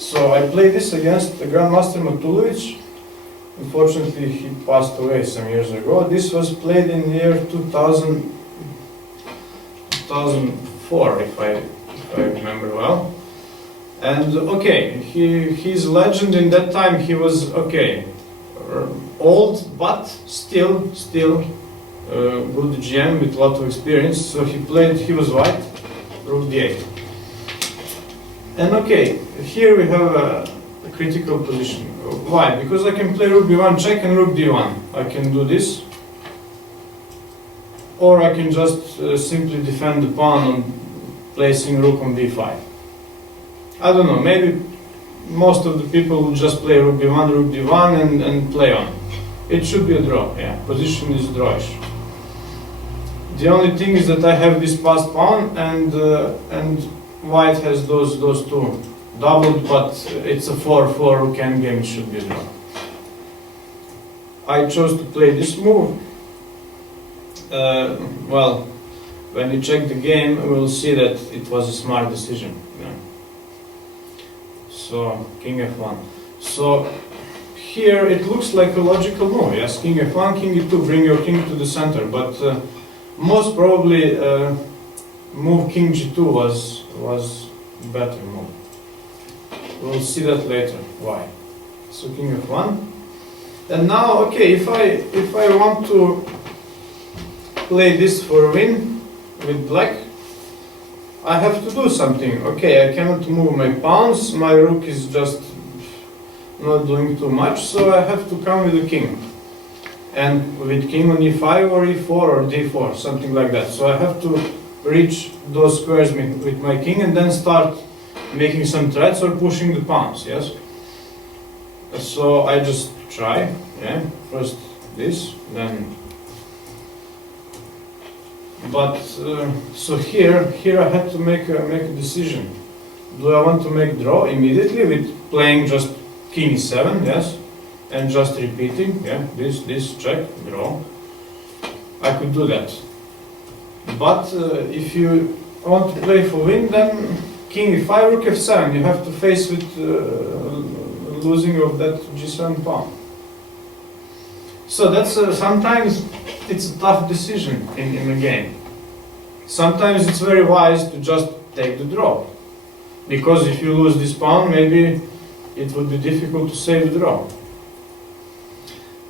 So I played this against the Grandmaster Matulovic. Unfortunately, he passed away some years ago. This was played in the year 2004, if I remember well. And okay, he's a legend. In that time he was okay, old, but still good GM with a lot of experience. So he was white, rook d8. And okay, here we have a critical position. Why? Because I can play rook b1 check and rook d1. I can do this. Or I can just simply defend the pawn on placing rook on b5. I don't know, maybe most of the people will just play rook b1, rook d1 and play on. It should be a draw, yeah. Position is drawish. The only thing is that I have this passed pawn and white has those two doubled, but it's a 4-4 rook endgame, it should be a draw. I chose to play this move. Well, when you check the game, we'll see that it was a smart decision. Yeah. So, king f1. So, here it looks like a logical move. Yes, king f1, king e2, bring your king to the center. But most probably, move king g2 was better move. We'll see that later. Why? So, king f1. And now, okay, if I want to play this for a win with black, I have to do something. Okay, I cannot move my pawns, my rook is just not doing too much, so I have to come with the king. And with king on e5 or e4 or d4, something like that. So I have to reach those squares with my king and then start making some threats or pushing the pawns, yes? So I just try, yeah, first this, then. But so here I had to make a decision. Do I want to make draw immediately with playing just king e7, yes, and just repeating, yeah, this check, draw. I could do that. But if you want to play for win, then king e5, rook f7. You have to face with losing of that g7 pawn. So that's sometimes it's a tough decision in the game. Sometimes it's very wise to just take the draw, because if you lose this pawn, maybe it would be difficult to save the draw.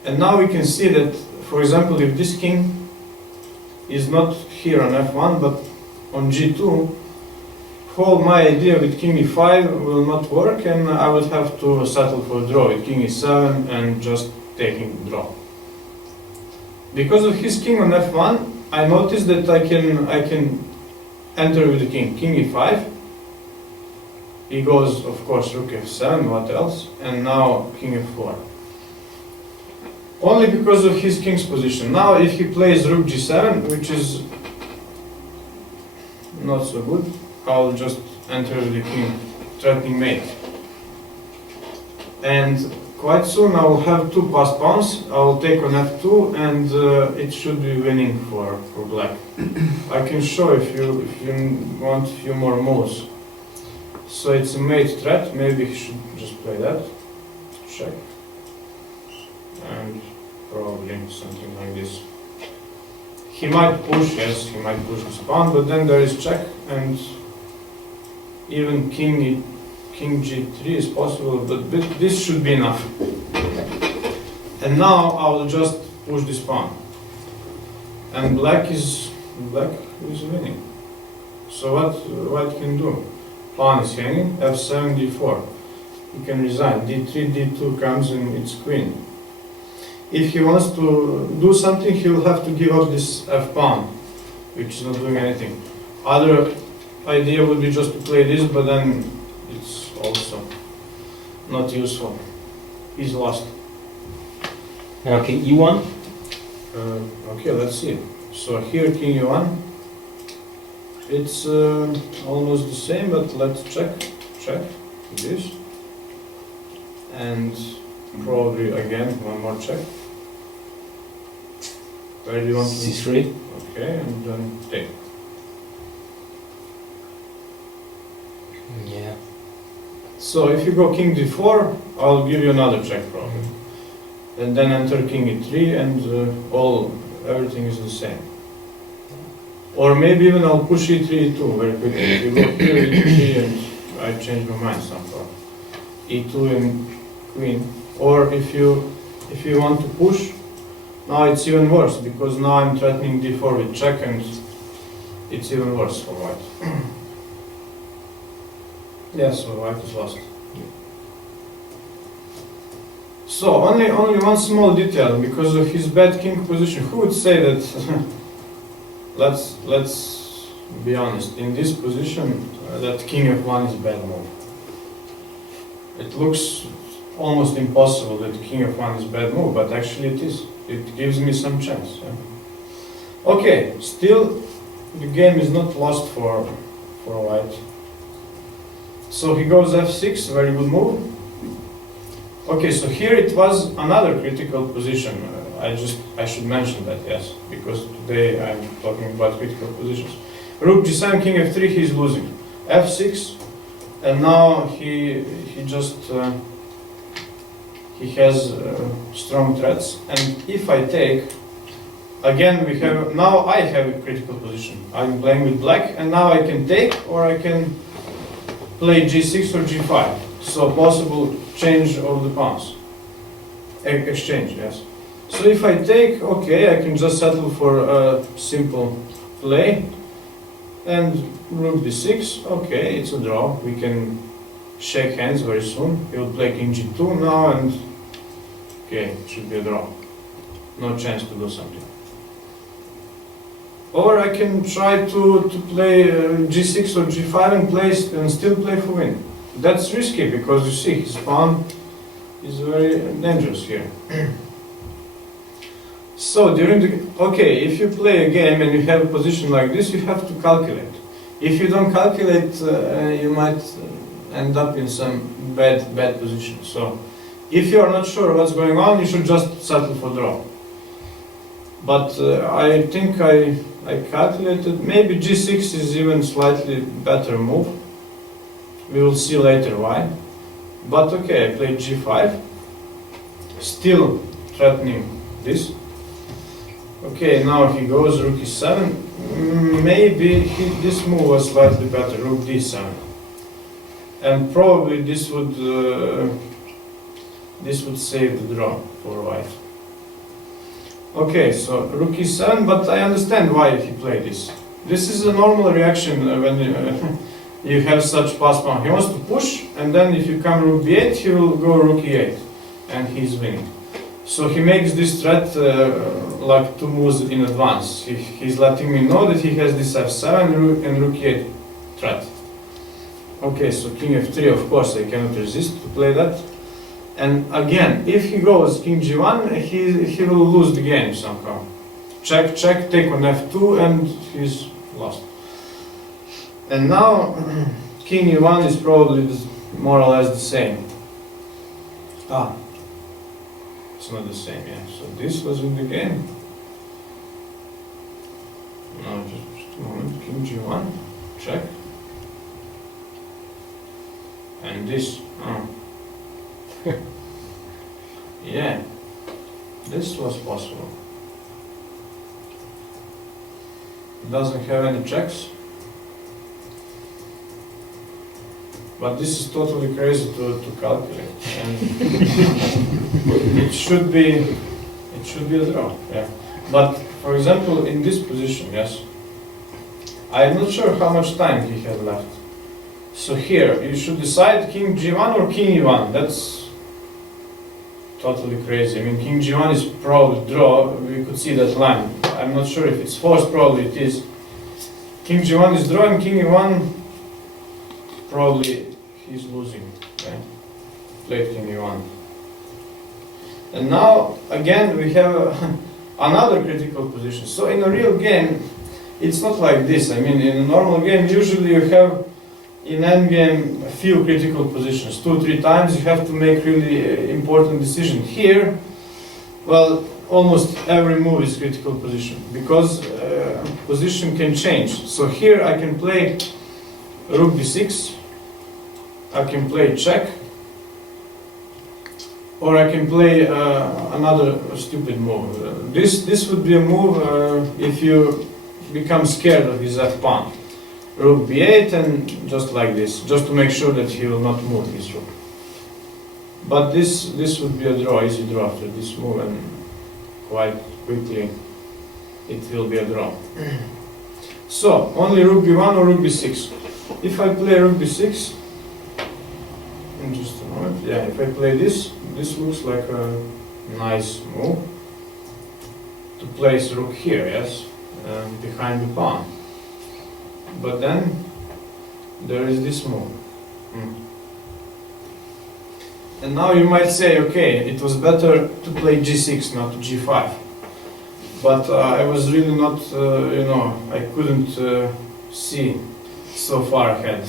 And now we can see that, for example, if this king is not here on f1 but on g2, whole my idea with king e5 will not work, and I would have to settle for a draw with king e7 and just taking the draw. Because of his king on f1, I noticed that I can enter with the king e5. He goes, of course, rook f7, what else? And now king f4. Only because of his king's position. Now if he plays rook g7, which is not so good, I'll just enter with the king, threatening mate. And quite soon I will have two passed pawns. I will take on f2, and it should be winning for black. I can show if you want a few more moves. So it's a mate threat. Maybe he should just play that. Check. And probably something like this. He might push, yes, he might push this pawn, but then there is check, and even king g3 is possible, but this should be enough. And now I will just push this pawn. And black is winning. So what white can do? Pawn is hanging, f7, d4. He can resign. d3, d2 comes and it's queen. If he wants to do something, he will have to give up this f-pawn, which is not doing anything. Other idea would be just to play this, but then it's also not useful. He's lost. Okay, e1? Okay, let's see. So here king e1. It's almost the same, but let's check this. And probably again one more check. Where do you want to? c3. Okay, and then take. So if you go king d4, I'll give you another check probably. And then enter king e3 and everything is the same. Or maybe even I'll push e3, e2 very quickly. If you go here, e3 and I change my mind somehow. e2 and queen. Or if you want to push, now it's even worse because now I'm threatening d4 with check and it's even worse for white. Yes, so white is lost. So only one small detail because of his bad king position. Who would say that? let's be honest. In this position, that king f1 is a bad move. It looks almost impossible that king f1 is a bad move, but actually it is. It gives me some chance. Yeah. Okay, still the game is not lost for white. So he goes f6, very good move. Okay, so here it was another critical position. I should mention that, yes, because today I'm talking about critical positions. Rook g7, king f3, he's losing. f6, and now he has strong threats. And if I take, again now I have a critical position. I'm playing with black, and now I can take, or I can play g6 or g5. So possible change of the pawns. Exchange, yes. So if I take, okay, I can just settle for a simple play. And rook d6, okay, it's a draw. We can shake hands very soon. He will play king g2 now, and okay, it should be a draw. No chance to do something. Or I can try to play g6 or g5 and still play for win. That's risky because you see his pawn is very dangerous here. So if you play a game and you have a position like this, you have to calculate. If you don't calculate, you might end up in some bad position. So if you are not sure what's going on, you should just settle for draw. But I think I calculated, maybe g6 is even slightly better move. We will see later why. But okay, I played g5, still threatening this. Okay, now he goes rook e7. Maybe this move was slightly better, rook d7. And probably this would save the draw for white. Okay, so rook e7, but I understand why he played this. This is a normal reaction when you have such pass pawn. He wants to push, and then if you come rook b8, he will go rook e8, and he's winning. So he makes this threat like 2 moves in advance. He's letting me know that he has this f7 and rook e8 threat. Okay, so king f3, of course, I cannot resist to play that. And again, if he goes king g1, he will lose the game somehow. Check, check, take on f2, and he's lost. And now, king e1 is probably more or less the same. It's not the same, yeah. So this was in the game. Now, just a moment, king g1, check. And this, yeah, this was possible. It doesn't have any checks. But this is totally crazy to calculate. And it should be a draw, yeah. But for example, in this position, yes, I'm not sure how much time he had left. So here, you should decide king g1 or king e1. That's totally crazy. I mean, king g1 is probably draw. We could see that line. I'm not sure if it's forced, probably it is. King g1 is draw, and king e1, probably he's losing. Okay? Played king e1. And now, again, we have another critical position. So in a real game, it's not like this. I mean, in a normal game, usually you have in endgame a few critical positions. 2-3 times you have to make really important decision. Here, well, almost every move is critical position because position can change. So here I can play rook d6 I can play check, or I can play another stupid move. This would be a move if you become scared of his f-pawn. Rook b8 and just like this, just to make sure that he will not move his rook. But this would be a draw, easy draw after this move, and quite quickly it will be a draw. So, only rook b1 or rook b6. If I play rook b6, in just a moment, yeah, if I play this looks like a nice move. To place rook here, yes, behind the pawn. But then, there is this move. And now you might say, okay, it was better to play g6, not g5. But I was really not, I couldn't see so far ahead.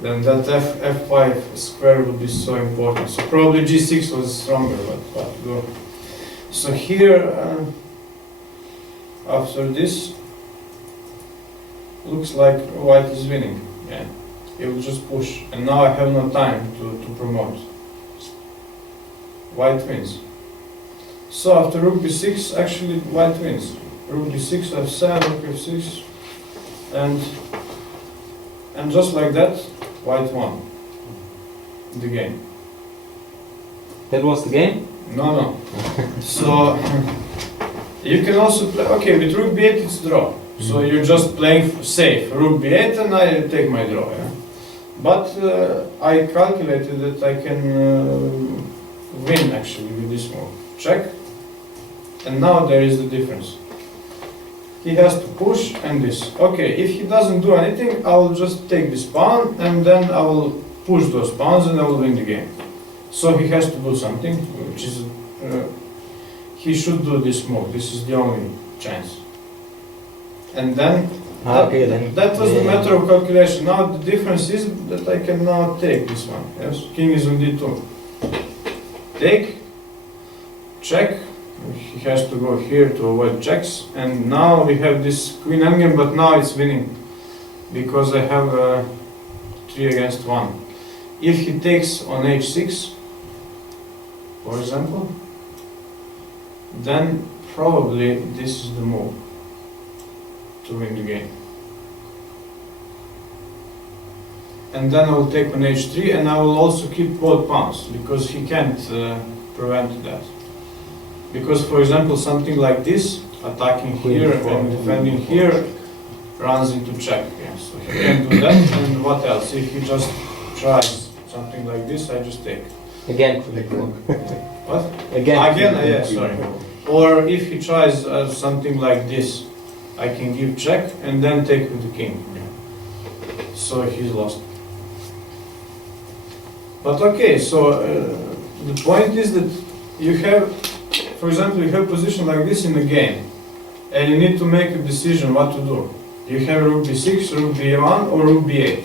Then that f5 square would be so important. So probably g6 was stronger, but what to do? So here, after this, looks like white is winning. Yeah, he will just push, and now I have no time to promote. White wins. So after rook b6, actually white wins. Rook b6, f7, rook f6, and just like that, white won the game. That was the game? No. So you can also play. Okay, with rook b8 it's draw. So you're just playing safe. Rook b8 and I take my draw. Yeah? But I calculated that I can win actually with this move. Check. And now there is the difference. He has to push and this. Okay, if he doesn't do anything, I will just take this pawn and then I will push those pawns and I will win the game. So he has to do something, which is he should do this move. This is the only chance. And then that was the matter of calculation. Now the difference is that I can now take this one. Yes, king is on d2. Take, check. He has to go here to avoid checks, and now we have this queen endgame, but now it's winning because I have 3 against 1. If he takes on h6, for example, then probably this is the move to win the game. And then I will take on h3, and I will also keep both pawns because he can't prevent that. Because, for example, something like this, attacking here and defending here, runs into check. Yeah, so he can do that. And what else? If he just tries something like this, I just take. Again. What? Again. Yeah, sorry. Or if he tries something like this, I can give check and then take with the king. So he's lost. But okay, so the point is that you have, for example, you have a position like this in the game, and you need to make a decision what to do. You have rook b6, rook b1, or rook b8.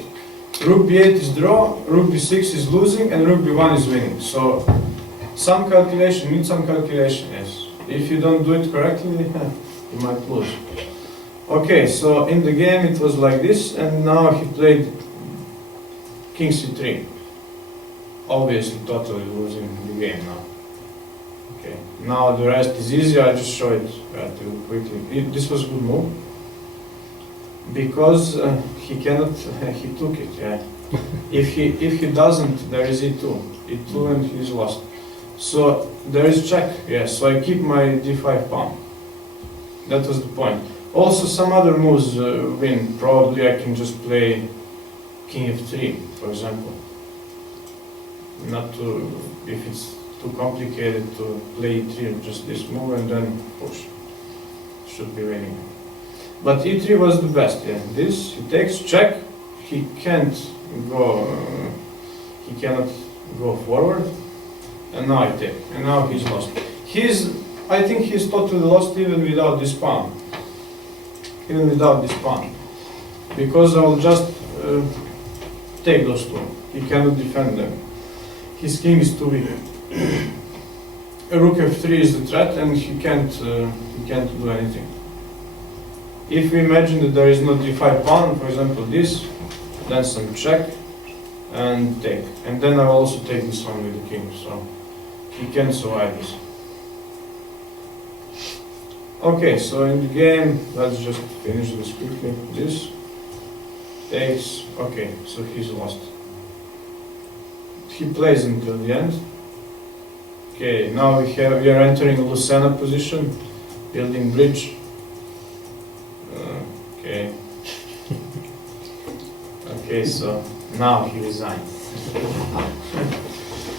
Rook b8 is draw, rook b6 is losing, and rook b1 is winning. So some calculation, need some calculation, yes. If you don't do it correctly, you might lose. Okay, so in the game it was like this, and now he played king c3. Obviously totally losing the game now. Okay, now the rest is easy, I just show it relatively quickly. This was a good move, because he cannot, he took it, yeah. If he doesn't, there is e2, e2 and he's lost. So there is check, yes, so I keep my d5 pawn. That was the point. Also some other moves win, probably I can just play king f3, for example. Not to, if it's too complicated to play e3, just this move and then push. Should be winning. But e3 was the best, yeah. This, he takes check, he can't go, he cannot go forward, and now I take, and now he's lost. I think he's totally lost even without this pawn. Even without this pawn. Because I will just take those two. He cannot defend them. His king is too weak. Rook f3 is the threat, and he can't do anything. If we imagine that there is no d5 pawn, for example this, then some check, and take. And then I'll also take this one with the king, so he can survive this. Okay, so in the game, let's just finish this quickly. This takes, okay, so he's lost. He plays until the end. Okay, now we are entering Lucena position, building bridge. Okay. Okay, so now he resigns.